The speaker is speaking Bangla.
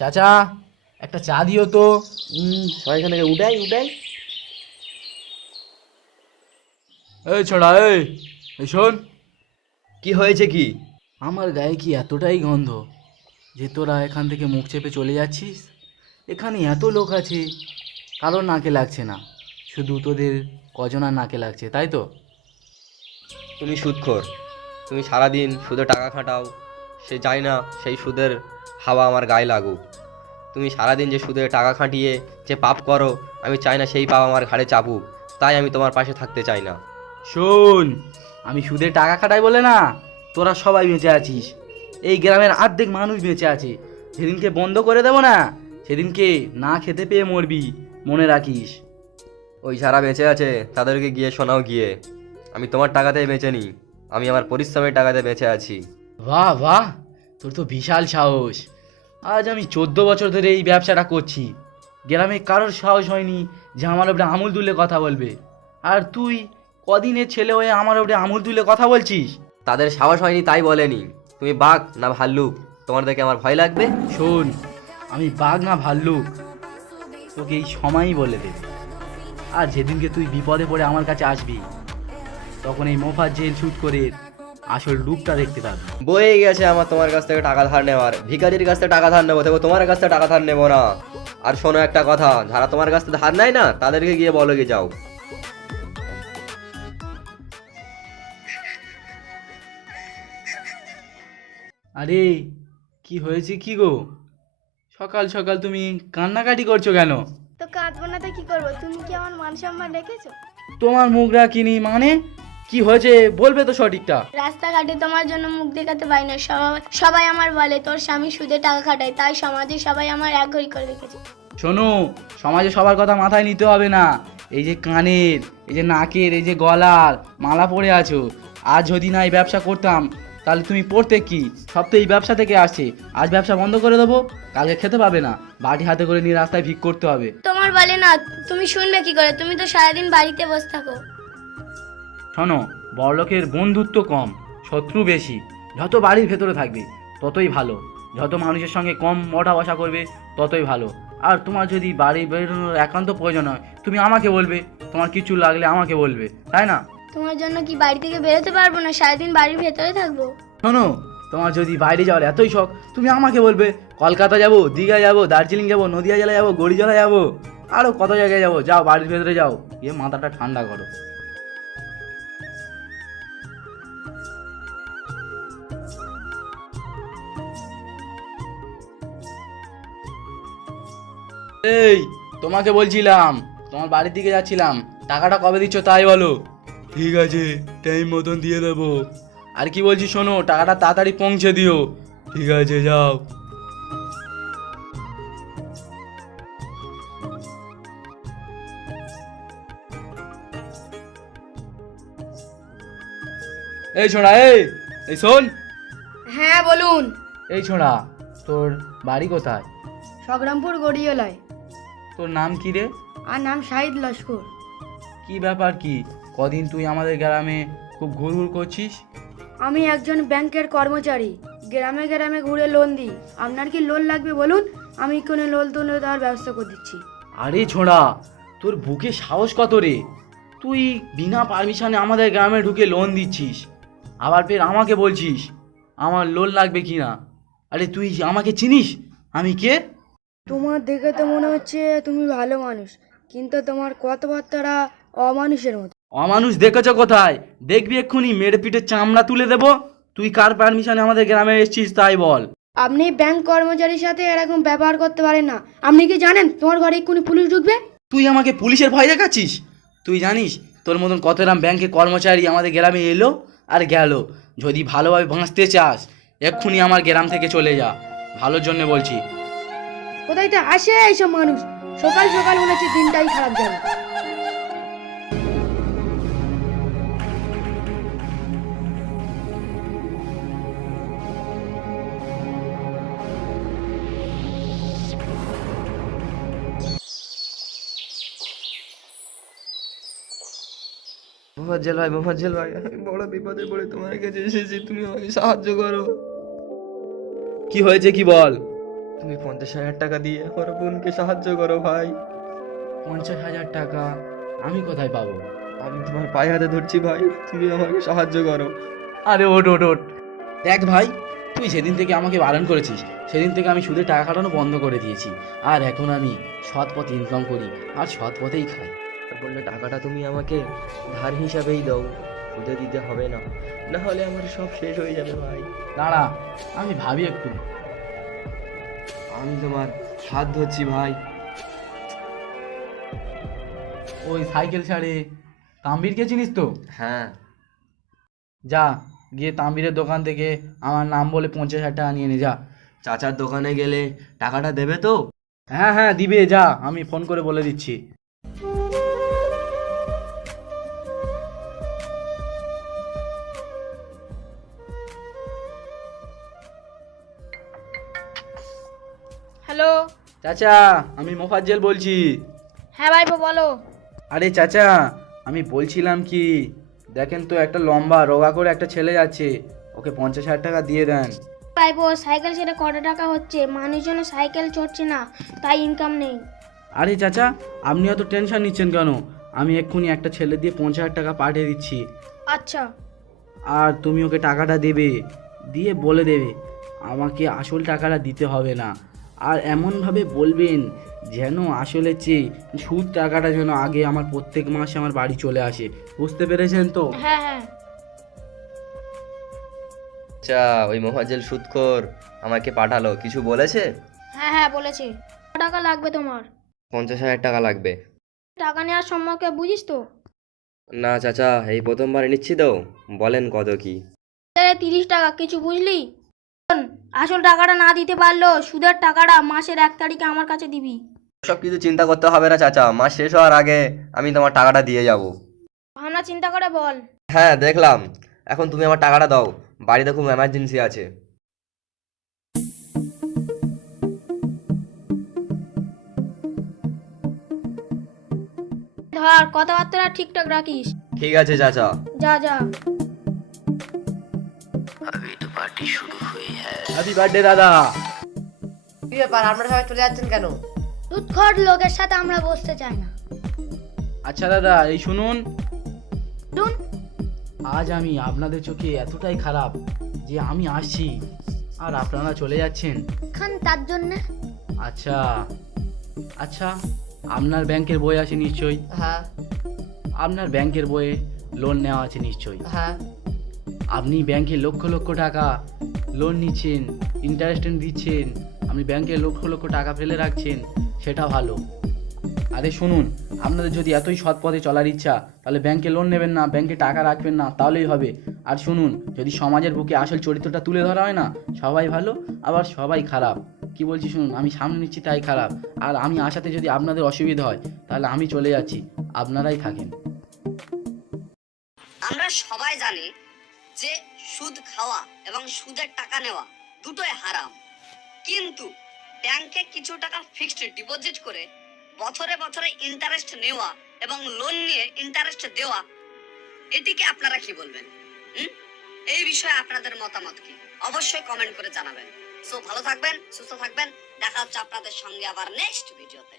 চাচা, একটা চা দিও তো। সবাই এখানে উঠাই উঠাই। এই ছোড়া, এই এই শোন। কি হয়েছে কি? আমার গায়ে কি এতটাই গন্ধ যে তোরা এখান থেকে মুখ চেপে চলে যাচ্ছিস? এখানে এত লোক আছে, কারোর নাকে লাগছে না, শুধু তোদের কজনার নাকে লাগছে, তাই তো? তুমি সুদখোর। তুমি সারাদিন সুদে টাকা খাটাও, সে জানি না সেই সুদের হাওয়া আমার গায়ে লাগুক। তুমি সারাদিন যে সুদে টাকা খাটিয়ে যে পাপ করো, আমি চাই না সেই পাপ আমার ঘাড়ে চাপুক। তাই আমি তোমার পাশে থাকতে চাই না। শোন, আমি সুদের টাকা খাটাই বলে না তোরা সবাই বেঁচে আছিস। এই গ্রামের অর্ধেক মানুষ বেঁচে আছে। সেদিনকে বন্ধ করে দেবো না, সেদিনকে না খেতে পেয়ে মরবি, মনে রাখিস। ওই যারা বেঁচে আছে তাদেরকে গিয়ে শোনাও গিয়ে, আমি তোমার টাকাতেই বেঁচে নিই। আমি আমার পরিশ্রমের টাকাতে বেঁচে আছি। বাহ বাহ, তোর তো বিশাল সাহস। আজ আমি 14 বছর ধরে এই ব্যবসাটা করছি, গ্রামে কারোর সাহস হয়নি যে আমার ওপরে আঙুল তুলে কথা বলবে। আর তুই কদিনের ছেলে হয়ে আমার ওপরে আঙুল তুলে কথা বলছিস? তাদের সাহস হয়নি তাই বলেনি। তুমি বাঘ না ভাল্লুক, তোমার দেখে আমার ভয় লাগবে? শোন, আমি বাঘ না ভাল্লুক তোকে এই সময়ই বলে দেবে। আর যেদিনকে তুই বিপদে পড়ে আমার কাছে আসবি, তখন এই মোফাজ্জেল শুট করে আসল রূপটা দেখতে পাবি। বয়ে গেছে আমার তোমার কাছ থেকে টাকা ধার নেওয়ার। ভিখারির কাছ থেকে টাকা ধার নেবো, তবে তোমার কাছ থেকে টাকা ধার নেবো না। আর শোনো একটা কথা, যারা তোমার কাছ থেকে ধার নেয় না তাদেরকে গিয়ে বলো গিয়ে যাও। আরে, কি হয়েছে কি গো? সকাল সকাল তুমি কান্নাকাটি করছো কেন? তো কাঁদবো না তো কি করবো? তুমি কি আমার মান সম্মান রেখেছো? তোমার মুখ রাখিনি মানে? কি হয়েছে বলবে তো সঠিকটা। রাস্তাঘাটে তোমার জন্য মুখ দেখাতে পারি না, সবাই সবাই আমার বলে তোর স্বামী সুদে টাকা খাটায়, তাই সমাজে সবাই আমার এক ঘড়ি করে রেখেছে। শোনো, সমাজে সবার কথা মাথায় নিতে হবে না। এই যে কানের, এই যে নাকের, এই যে গলার মালা পরে আছো, আজ যদি না এই ব্যবসা করতাম তাহলে তুমি পড়তে কি? সব তো এই ব্যবসা থেকে আসছে। আজ ব্যবসা বন্ধ করে দেবো, কালকে খেতে পাবে না, বাটি হাতে করে নিয়ে রাস্তায় ভিক করতে হবে। তোমার বলে না, তুমি শুনবে কি করে? তুমি তো সারাদিন বাড়িতে বসে থাকো। শোনো, বড়লোকের বন্ধুত্ব কম, শত্রু বেশি। যত বাড়ির ভেতরে থাকবে ততই ভালো, যত মানুষের সঙ্গে কম ওঠা বসা করবে ততই ভালো। আর তোমার যদি বাড়ি বেরোনোর একান্ত প্রয়োজন হয় তুমি আমাকে বলবে, তোমার কিছু লাগলে আমাকে বলবে, তাই না? তোমার জন্য কি বাড়ি থেকে বেরোতে পারবো না? সারাদিন বাড়ির ভেতরে থাকবো। শোনো, তোমার যদি বাইরে যাওয়ার এতই শখ তুমি আমাকে বলবে। কলকাতা যাবো, দীঘা যাবো, দার্জিলিং যাবো, নদিয়া জেলা যাবো, গড়িজলা যাবো, আরও কত জায়গায় যাবো। যাও বাড়ির ভেতরে যাও, গিয়ে মাথাটা ঠান্ডা করো। এই, তোমাকে বলছিলাম, তোমার বাড়ির দিকে যাচ্ছিলাম, টাকাটা কবে দিচ্ছ তাই বলো। ঠিক আছে, টাইম মতন দিয়ে দেবো। আর কি বলছি শোনো, টাকাটা তাড়াতাড়ি পৌঁছে দিও। ঠিক আছে, যাও। এই ছোড়া, এই এই শোন। হ্যাঁ বলুন। এই ছোড়া, তোর বাড়ি কোথায়? সংগ্রামপুর গড়িয়ালায়। তোর নাম কি রে? আর নাম শাহিদ লস্কর। কি ব্যাপার কি, কদিন তুই আমাদের গ্রামে খুব ঘুরঘুর করছিস? আমি একজন ব্যাংকের কর্মচারী, গ্রামে গ্রামে ঘুরে লোন দিই। আপনার কি লোন লাগবে বলুন, আমি কোনো লোন তুলে দেওয়ার ব্যবস্থা করে দিচ্ছি। আরে ছোড়া, তোর বুকে সাহস কত রে? তুই বিনা পারমিশনে আমাদের গ্রামে ঢুকে লোন দিচ্ছিস, আবার ফের আমাকে বলছিস আমার লোন লাগবে কি না। আরে তুই আমাকে চিনিস আমি কে? তোমার দেখে তো মনে হচ্ছে তুমি ভালো মানুষ, কিন্তু তোমার কথাবার্তাটা অমানুষের মতো। অমানুষ দেখেছ কোথায়? দেখবি এক্ষুনি মেরে পিঠে চামড়া তুলে দেবো। তুই কার পারমিশনে আমাদের গ্রামে এসেছিস তাই বল। আপনি ব্যাংক কর্মচারীর সাথে এরকম ব্যবহার করতে পারেন না। আপনি কি জানেন তোমার ঘরে এক্ষুনি পুলিশ ঢুকবে? তুই আমাকে পুলিশের ভয় দেখাচ্ছিস? তুই জানিস তোর মতন কত গ্রাম ব্যাংকের কর্মচারী আমাদের গ্রামে এলো আর গেল। যদি ভালোভাবে বাঁচতে চাস এক্ষুনি আমার গ্রাম থেকে চলে যা, ভালোর জন্য বলছি। কোথায় তো আসে এইসব মানুষ, সকাল সকাল মনে হচ্ছে দিনটাই খারাপ যাবে। মোফাজ্জেল ভাই, মোফাজ্জেল ভাই, আমি বড় বিপদে পড়ে তোমার কাছে এসেছি, তুমি আমাকে সাহায্য করো। কি হয়েছে কি বল? তুমি 50,000 টাকা দিয়ে আমার বোনকে সাহায্য করো ভাই। 50,000 টাকা আমি কোথায় পাবো? আমি তোমার পায়ে হাতে ধরছি ভাই, তুমি আমাকে সাহায্য করো। আরে ওট ওট ওট, দেখ ভাই, তুই সেদিন থেকে আমাকে বারণ করেছিস, সেদিন থেকে আমি সুদে টাকা কাটানো বন্ধ করে দিয়েছি। আর এখন আমি সৎ পথে ইনকাম করি আর সৎ পথেই খাই। বললে টাকাটা তুমি আমাকে ধার হিসাবেই দাও, সুদে দিতে হবে না, না হলে আমার সব শেষ হয়ে যাবে ভাই। দাঁড়া, আমি ভাবি একটু। আমি তোমার হাত ধরছি ভাই। ওই সাইকেল ছাড়ে তাম্বিরকে চিনিস তো? হ্যাঁ। যা গিয়ে তাম্বিরের দোকান থেকে আমার নাম বলে 50,000 টাকা নিয়ে নে যা। চাচার দোকানে গেলে টাকাটা দেবে তো? হ্যাঁ হ্যাঁ দিবে, যা, আমি ফোন করে বলে দিচ্ছি। হ্যালো। চাচা, আমি মোফাজ্জেল বলছি। হ্যাঁ ভাইপো বলো। আরে চাচা, আমি বলছিলাম কি, দেখেন তো একটা লম্বা রোগা করে একটা ছেলে যাচ্ছে, ওকে 50,000 টাকা দিয়ে দেন। ভাইপো সাইকেল ছেড়ে কত টাকা হচ্ছে, মানুষজন সাইকেল চড়ছে না, তাই ইনকাম নেই। আরে চাচা, আপনি অত টেনশন নিচ্ছেন কেন? আমি এক্ষুনি একটা ছেলে দিয়ে 50,000 টাকা পাঠিয়ে দিচ্ছি। আচ্ছা। আর তুমি ওকে টাকাটা দেবে, দিয়ে বলে দেবে আমাকে আসল টাকাটা দিতে হবে না। আর এমনভাবে বলবেন যেন আসলে চেয়ে সুদ টাকাটা যেন আগে আমার প্রত্যেক মাসে আমার বাড়ি চলে আসে। বুঝতে পেরেছেন তো? হ্যাঁ হ্যাঁ। আচ্ছা, ওই মোহাজ্জেল সুদখোর আমাকে পাঠালো, কিছু বলেছে? হ্যাঁ হ্যাঁ বলেছে। কত টাকা লাগবে তোমার? 50,000 টাকা লাগবে। টাকা নেওয়ার সম্পর্কে বুঝিস তো? না চাচা, এই প্রথমবার নিচ্ছি তো, বলেন কত কি? 30 টাকা, কিছু বুঝলি? শোন, আসল টাকাটা না দিতে পারলো সুদের টাকাটা মাসের 1 তারিখে আমার কাছে দিবি। সব কিছু চিন্তা করতে হবে না চাচা, মাস শেষ হওয়ার আগে আমি তোমার টাকাটা দিয়ে যাব। ভাবনা চিন্তা করে বল। হ্যাঁ দেখলাম, এখন তুমি আমার টাকাটা দাও, বাড়িতে খুব এমার্জেন্সি আছে। ধর, কথাবার্তা ঠিকঠাক রাখিস। ঠিক আছে চাচা। যা যা। হ্যাপি বার্থডে দাদা। কি ব্যাপার, আপনারা সবাই চলে যাচ্ছেন কেন? দুধখোর লোকের সাথে আমরা বসতে চাই না। আচ্ছা দাদা, এই শুনুন, শুনুন। আজ আমি আপনাদের চোখে এতটাই খারাপ যে আমি আসছি আর আপনারা চলে যাচ্ছেন। খান তার জন্য। আচ্ছা আচ্ছা, আপনার ব্যাংকের বই আছে নিশ্চয়ই? হ্যাঁ আপনার ব্যাংকের বইয়ে লোন নেওয়া আছে নিশ্চয়ই? হ্যাঁ। আপনি ব্যাংকে লক্ষ লক্ষ টাকা লোন নিচ্ছেন, ইন্টারেস্ট দিচ্ছেন, আপনি ব্যাংকে লক্ষ লক্ষ টাকা ফেলে রাখছেন, সেটা ভালো। আরে শুনুন, আপনাদের যদি এতই সৎ পথে চলার ইচ্ছা, তাহলে ব্যাংকে লোন নেবেন না, ব্যাংকে টাকা রাখবেন না, তাহলেই হবে। আর শুনুন, যদি সমাজের বুকে আসল চরিত্রটা তুলে ধরা হয় না, সবাই ভালো আবার সবাই খারাপ। কি বলছি শুনুন, আমি সামনে নিচ্ছি তাই খারাপ, আর আমি আসাতে যদি আপনাদের অসুবিধা হয় তাহলে আমি চলে যাচ্ছি, আপনারাই থাকেন। আমরা সবাই জানি যে সুদ খাওয়া এবং সুদের টাকা নেওয়া দুটোই হারাম, কিন্তু ব্যাংকে কিছু টাকা ফিক্সড ডিপোজিট করে বছরে বছরে ইন্টারেস্ট নেওয়া এবং লোন নিয়ে ইন্টারেস্ট দেওয়া, এটিকে আপনারা কি বলবেন? এই বিষয়ে আপনাদের মতামত কি অবশ্যই কমেন্ট করে জানাবেন। সো ভালো থাকবেন, সুস্থ থাকবেন, দেখা হচ্ছে আপনাদের সঙ্গে আবার নেক্সট ভিডিওতে।